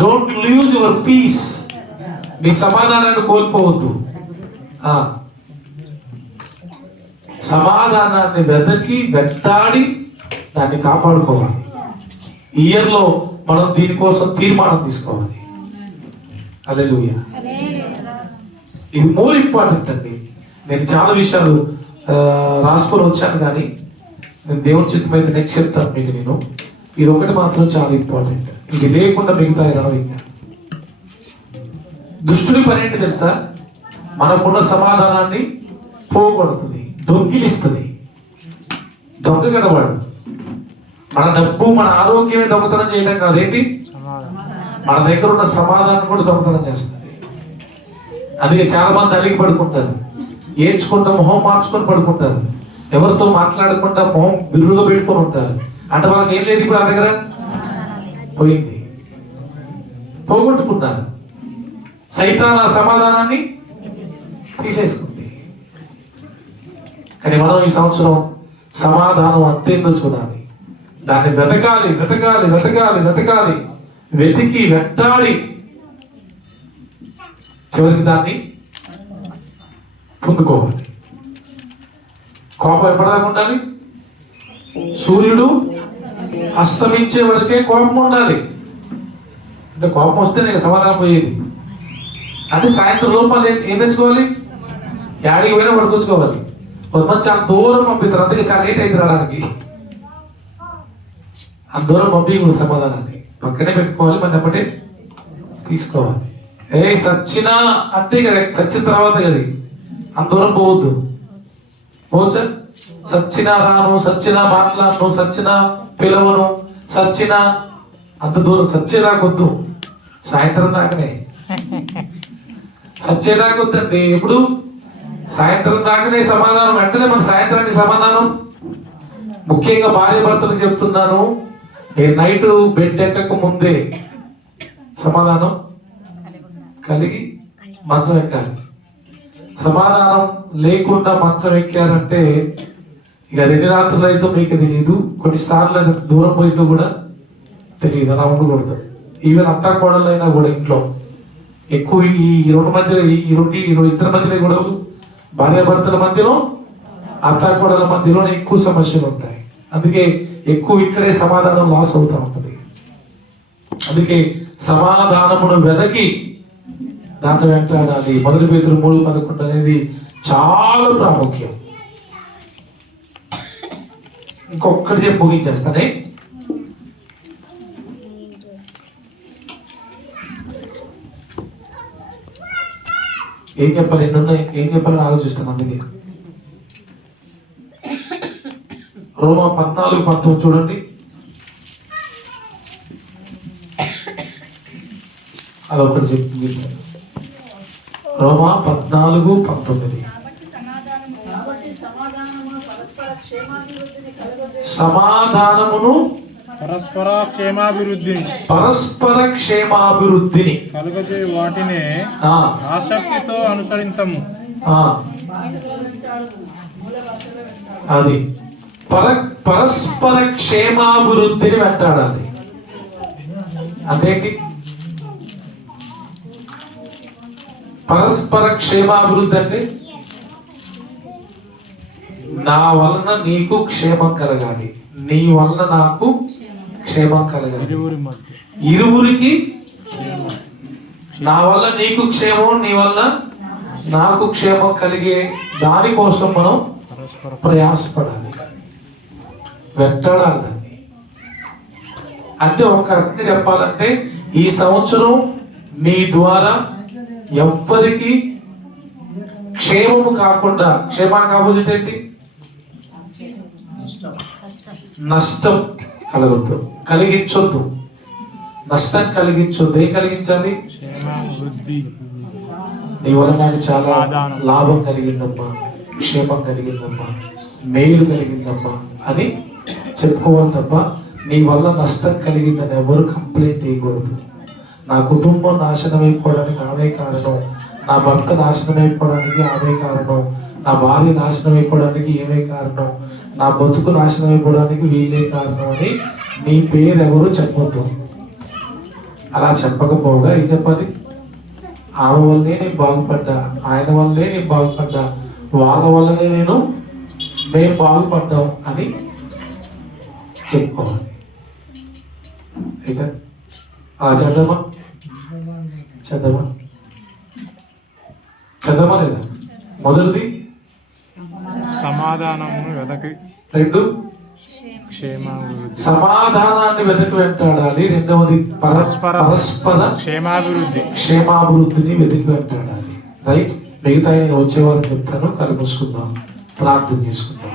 Don't lose your peace మీ సమాధానాన్ని కోల్పోవద్దు. సమాధానాన్ని వెతకి వెంటాడి దాన్ని కాపాడుకోవాలి. ఇయర్లో మనం దీనికోసం తీర్మానం తీసుకోవాలి. అదే ఇది మోర్ ఇంపార్టెంట్ అండి. నేను చాలా విషయాలు రాసుకొని వచ్చాను కానీ నేను దేవుని చిత్తమైతే నెక్స్ట్ చెప్తాను మీకు నేను. ఇది ఒకటి మాత్రం చాలా ఇంపార్టెంట్. ఇది లేకుండా మిగతా రావు ఇంకా. దుష్టుని పని ఏంటి తెలుసా? మనకున్న సమాధానాన్ని పోగొడుతుంది దొంగిలిస్తుంది. దొంగ కదా వాడు. మన డబ్బు మన ఆరోగ్యమే దొంగతనం చేయడం కాదేంటి మన దగ్గర ఉన్న సమాధానం కూడా దొంగతనం చేస్తుంది. అందుకే చాలా మంది అలిగి పడుకుంటారు. ఏడ్చుకుంటూ మొహం మార్చుకొని పడుకుంటారు. ఎవరితో మాట్లాడకుండా మొహం బిర్రుగా పెట్టుకొని ఉంటారు. అంటే వాళ్ళకి ఏం లేదు ఇప్పుడు ఆ దగ్గర? పోయింది. పోగొట్టుకున్నారు సైతాన్ ఆ సమాధానాన్ని తీసేసుకుంది. కానీ మనం ఈ సంవత్సరం సమాధానం అంతేందో చూడాలి. దాన్ని వెతకాలి వెతకాలి వెతకాలి వెతకాలి. వెతికి వెంటాడి. చివరికి దాన్ని పొందుకోవాలి. కోపం ఎప్పటిదాకా ఉండాలి? సూర్యుడు అస్తమించే వరకే కోపం ఉండాలి. అంటే కోపం వస్తే నీకు సమాధానం పోయేది. అంటే సాయంత్రం లోపల ఏం తెచ్చుకోవాలి? యాడికి పోయినా పడుకొచ్చుకోవాలి. కొంతమంది చాలా దూరం పంపిస్తారు. అందుకే చాలా లేట్ అయింది రావడానికి. అంత దూరం పంపించకూడదు సమాధానాన్ని. పక్కనే పెట్టుకోవాలి మన ఎప్పటి తీసుకోవాలి. ఏ సచ్చినా అంటే ఇక చచ్చిన తర్వాత కదా అంత దూరం పోవద్దు. పోవచ్చా? సచ్చినా రాను సచ్చినా మాట్లాడను సచ్చినా పిలవను సచ్చినా అంత దూరం సచ్చేదాకొద్దు సాయంత్రం దాకానే. సచ్చేదాకొద్దండి ఎప్పుడు? సాయంత్రం దాకానే సమాధానం వెంటనే మన సాయంత్రానికి సమాధానం. ముఖ్యంగా భార్య భర్తలకు చెప్తున్నాను నేను నైట్ బెడ్ ఎక్కక ముందే సమాధానం కలిగి మంచం ఎక్కాలి. సమాధానం లేకుండా మంచం ఎక్కారంటే ఇక అది ఎన్ని రాత్రులు అయితే మీకు తెలియదు కొన్నిసార్లు అది దూరం పోయిందో కూడా తెలియదు అలా ఉండకూడదు. ఈవెన్ అత్త కోడలైనా కూడా ఇంట్లో. ఎక్కువ ఈ రెండు మధ్యలో ఈ రెండు ఈ రెండు ఇద్దరి మధ్యలో గొడవలు భార్యాభర్తల మధ్యలో అత్త కోడల మధ్యలోనే ఎక్కువ సమస్యలు ఉంటాయి. అందుకే ఎక్కువ ఇక్కడే సమాధానం లాస్ అవుతూ ఉంటుంది. అందుకే సమాధానమును వెదకి దాన్ని వెంటాడాలి. మొదటి పేతులు మూడు పదకొండు అనేది చాలా ప్రాముఖ్యం. ఇంకొక్కటి చెప్పి ముగించేస్తానే. ఏం చెప్పాలి? ఎన్ని ఉన్నాయి ఏం చెప్పాలని ఆలోచిస్తాను అందుకే. రోమా పద్నాలుగు పంతొమ్మిది చూడండి. అదొకటి చెప్పి ముగించాను రోమా పద్నాలుగు పంతొమ్మిది కాబట్టి సమాధానము పరస్పర క్షేమాభివృద్ధిని కలుగజేసి సమాధానమును పరస్పర క్షేమాభివృద్ధిని పరస్పర క్షేమాభివృద్ధిని కలుగజే వాటినే ఆసక్తితో అనుసరింతము. ఆ, అది. పర పరస్పర క్షేమాభివృద్ధిని వెంటాడాలి అంటే పరస్పర క్షేమాభివృద్ధి అంటే? నా వలన నీకు క్షేమం కలగాలి. నీ వలన నాకు క్షేమం కలగాలి. ఇరువురికి నా వల్ల నీకు క్షేమం నీ వల్ల నాకు క్షేమం కలిగే దానికోసం మనం ప్రయాసపడాలి. వెంటాడాలి దాన్ని. అంటే ఒక రకంగా చెప్పాలంటే ఈ సంవత్సరం మీ ద్వారా ఎవ్వరికి క్షేమము కాకుండా క్షేమానికి ఆపోజిట్ ఏంటి? నష్టం కలగొద్దు. కలిగించొద్దు. నష్టం కలిగించొద్దు. ఏం కలిగించాలి? నీ వల్ల నాకు చాలా లాభం కలిగిందమ్మా. క్షేమం కలిగిందమ్మా. మేలు కలిగిందమ్మా అని చెప్పుకోవాలి తప్ప నీ వల్ల నష్టం కలిగిందని ఎవరు కంప్లైంట్ చేయకూడదు. నా కుటుంబం నాశనం అయిపోవడానికి ఆమె కారణం. నా భర్త నాశనం అయిపోవడానికి ఆమె కారణం. నా భార్య నాశనం అయిపోవడానికి ఏమే కారణం? నా బతుకు నాశనం అయిపోవడానికి వీళ్ళే కారణం అని నీ పేరు ఎవరు చెప్పొద్దు. అలా చెప్పకపోగా ఇదే పది ఆమె వల్లే నేను బాగుపడ్డా ఆయన వల్లే నేను బాగుపడ్డా వాళ్ళ వల్లనే నేను మేము బాగుపడ్డాం అని చెప్పుకోవాలి. అయితే అలా చదవమా చదవమా చదవమా లేదా? మొదటిది సమాధానమును వెదకి. రెండు. సమాధానాన్ని వెతకి వెంటాడాలి. రెండవది పరస్పర పరస్పర క్షేమాభివృద్ధి. క్షేమాభివృద్ధిని వెతికి వెంటాడాలి. రైట్? మిగతా నేను వచ్చేవారు చెప్తాను. కలు మూసుకుందాం. ప్రార్థన చేసుకుందాం.